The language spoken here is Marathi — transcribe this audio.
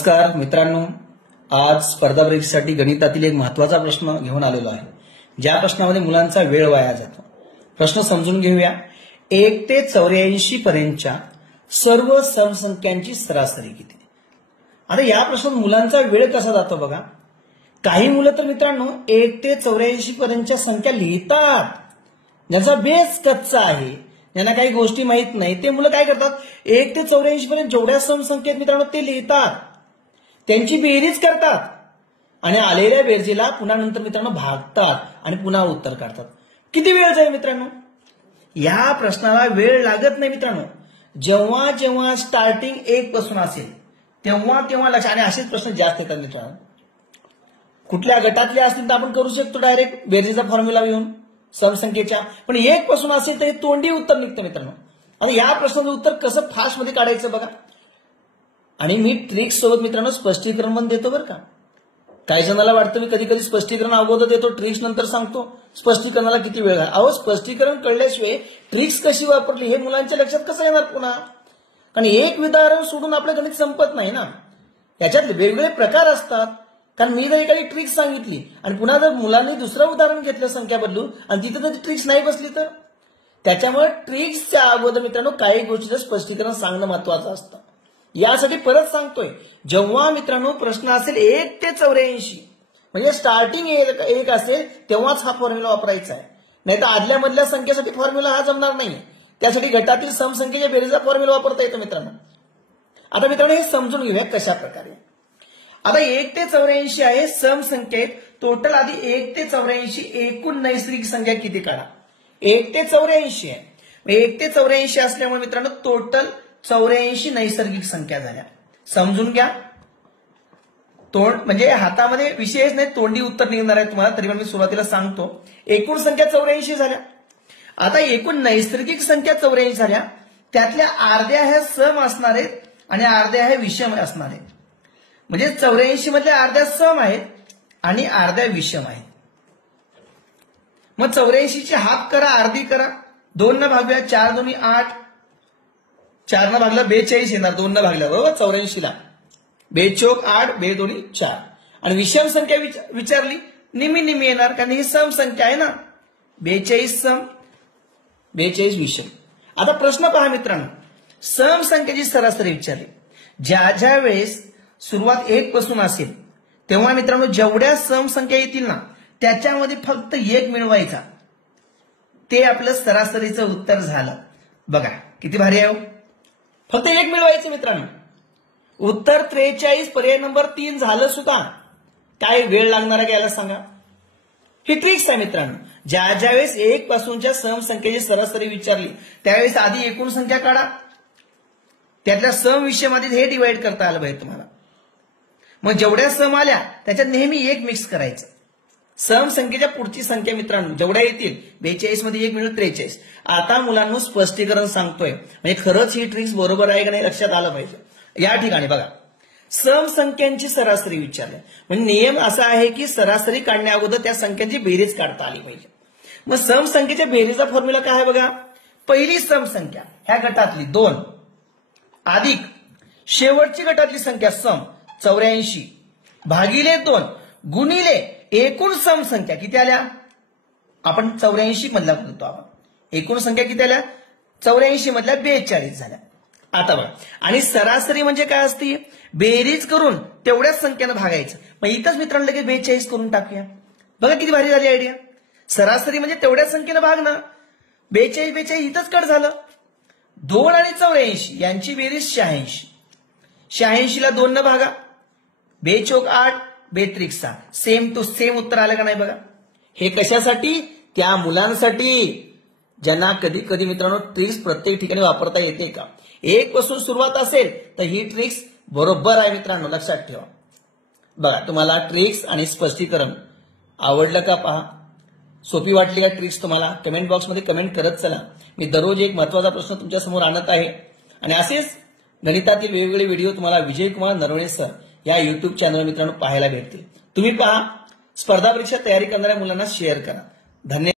नमस्कार मित्रांनो, आज स्पर्धा परीक्षेसाठी गणितातील एक महत्त्वाचा प्रश्न घेऊन आलेलो आहे. ज्या प्रश्नामध्ये मुलांचा वेळ वाया जातो. प्रश्न समजून घेऊया. 1 ते 84 पर्यंतच्या सर्व समसंख्यांची सरासरी किती. आता या प्रश्नात मुलांचा वेळ कसा जातो बघा. काही मुलं तर मित्रांनो 1 ते 84 पर्यंतच्या संख्या लिहितात. ज्यांचा बेस कच्चा आहे, ज्यांना काही गोष्टी माहित नाही, ते मुलं काय करतात, 1 ते 84 पर्यंत जेवढ्या समसंख्या आहेत मित्रांनो ते लिहितात, त्यांची बेरीज करतात आणि आलेल्या बेरजेला पुन्हा नंतर मित्रांनो भागतात आणि पुन्हा उत्तर काढतात. किती वेळ जाईल मित्रांनो. या प्रश्नाला वेळ लागत नाही मित्रांनो. जेव्हा जेव्हा स्टार्टिंग 1 पासून असेल तेव्हा तेव्हा लक्ष. आणि असेच प्रश्न जास्त येतात मित्रांनो. कुठल्या गटातले असतील तर आपण करू शकतो डायरेक्ट बेरजेचा फॉर्म्युला घेऊन समसंख्येच्या. पण 1 पासून असेल तर हे तोंडी उत्तर निघतं मित्रांनो. आणि या प्रश्नाचं उत्तर कसं फास्ट मध्ये काढायचं बघा. आणि मी ट्रिक्स सोबत मित्रांनो स्पष्टीकरण पण देतो बरं का. काही जणांना वाटतं मी कधी कधी स्पष्टीकरण अगोदर देतो, ट्रिक्स नंतर सांगतो. स्पष्टीकरणाला किती वेळ आहे. अहो, स्पष्टीकरण कळल्याशिवाय ट्रिक्स कशी वापरली हे मुलांच्या लक्षात कसं येणार पुन्हा. कारण एक उदाहरण सोडून आपलं गणित संपत नाही ना. याच्यात वेगवेगळे प्रकार असतात. कारण मी जर एखादी ट्रिक्स सांगितली आणि पुन्हा जर मुलांनी दुसरं उदाहरण घेतलं संख्या बदलून आणि तिथे जर ट्रिक्स नाही बसली तर. त्याच्यामुळे ट्रिक्सच्या अगोदर मित्रांनो काही गोष्टीचं स्पष्टीकरण सांगणं महत्वाचं असतं. यासाठी परत सांगतोय, जेव्हा मित्रांनो प्रश्न असेल 1 ते 84 म्हणजे स्टार्टिंग 1 असेल तेव्हाच हा फॉर्म्युला वापरायचा आहे. नाही तर आदल्या मधल्या संख्येसाठी फॉर्म्युला हा जमणार नाही. त्यासाठी गटातील समसंख्येच्या बेरीजचा फॉर्म्युला वापरता येतो मित्रांनो. आता मित्रांनो हे समजून घेऊया कशा प्रकारे. आता 1 ते 84 आहे समसंख्येत. टोटल आधी 1 ते 84 एकूण नैसर्गिक संख्या किती काढा. 1 ते 84 आहे. 1 ते 84 असल्यामुळे मित्रांनो टोटल 84 नैसर्गिक संख्या झाल्या. समजून घ्या. तोंड म्हणजे हातामध्ये विशेष नाही, तोंडी उत्तर निघणार आहे तुम्हाला. तरी पण मी सुरुवातीला सांगतो. एकूण संख्या 84 झाल्या. आता एकूण नैसर्गिक संख्या 84 झाल्या. त्यातल्या अर्ध्या ह्या सम असणार आहेत आणि अर्ध्या ह्या विषम असणार आहेत. म्हणजे 84 मधल्या अर्ध्या सम आहेत आणि अर्ध्या विषम आहेत. मग 84 ची हाफ करा, अर्धी करा. 2 न भागूया. 4 दोन्ही 8. 4 न भागला 42 येणार. 2 न भागल्या बरोबर 84 ला. 2 चोक 8, 2 दोन्ही 4. आणि विषम संख्या विचारली, निम्मी निम्मी येणार कारण ही सम संख्या आहे ना. 42 सम, 42 विषम. आता प्रश्न पहा मित्रांनो. सम संख्येची सरासरी विचारली. ज्या ज्या वेळेस सुरुवात 1 पासून असेल तेव्हा मित्रांनो जेवढ्या सम संख्या येतील ना त्याच्यामध्ये फक्त 1 मिळवायचा. ते आपलं सरासरीचं उत्तर झालं. बघा किती भारी आहे. फक्त 1 मिळवायचं मित्रांनो. उत्तर 43 पर्याय नंबर 3 झालं सुद्धा. काय वेळ लागणार आहे याला सांगा. ही ट्रिक्स आहे मित्रांनो. ज्या ज्या वेळेस 1 पासूनच्या सम संख्येची सरासरी विचारली त्यावेळेस आधी एकूण संख्या काढा. त्यातल्या सम विषयामध्ये हे डिवाइड करता आलं पाहिजे तुम्हाला. मग जेवढ्या सम आल्या त्याच्यात नेहमी 1 मिक्स करायचं. सम संख्येच्या पुढची संख्या मित्रांनो जेवढ्या येतील 42 मध्ये 1 मिळून 43. आता मुलांना स्पष्टीकरण सांगतोय म्हणजे खरंच ही ट्रिक्स बरोबर आहे का नाही लक्षात आलं पाहिजे. या ठिकाणी बघा सम संख्यांची सरासरी विचारली म्हणजे नियम असा आहे की सरासरी काढण्या अगोदर त्या संख्यांची बेरीज काढता आली पाहिजे. मग सम संख्येच्या बेरीजचा फॉर्म्युला काय आहे बघा. पहिली सम संख्या ह्या गटातली 2 अधिक शेवटची गटातली संख्या सम 84 भागिले 2 गुणिले एकूण सम संख्या किती आल्या. आपण 84 मधल्या बोलतो. आपण एकूण संख्या किती आल्या 84 मधल्या 42 झाल्या. आता बघा आणि सरासरी म्हणजे काय असते. बेरीज करून तेवढ्याच संख्येनं भागायचं. मग इथंच मित्रांनो लगेच 42 करून टाकूया. बघा किती भारी झाली आयडिया. सरासरी म्हणजे तेवढ्याच संख्येनं भागणं. 42 इथंच कट झालं. 2 आणि 84 यांची बेरीज 86. 86 ला 2 न भागा. 2 चोक 8, 2 त्रिक 6. सेम टू सेम उत्तर आलं का नाही बघा. हे कशासाठी. त्या मुलांसाठी ज्यांना कधी कधी मित्रांनो ट्रिक्स प्रत्येक ठिकाणी वापरता येते का. 1 पासून सुरुवात असेल तर ही ट्रिक्स बरोबर आहे मित्रांनो लक्षात ठेवा. बघा तुम्हाला ट्रिक्स आणि स्पष्टीकरण आवडलं का पहा. सोपी वाटली का ट्रिक्स तुम्हाला. कमेंट बॉक्समध्ये कमेंट करत चला. मी दररोज एक महत्वाचा प्रश्न तुमच्या समोर आणत आहे. आणि असेच गणितातील वेगवेगळे व्हिडिओ तुम्हाला विजयकुमार नरवणे सर या युट्यूब चॅनल मित्रांनो पाहायला भेटतील. तुम्ही पहा. स्पर्धा परीक्षा तयारी करणाऱ्या मुलांना शेअर करा. धन्यवाद.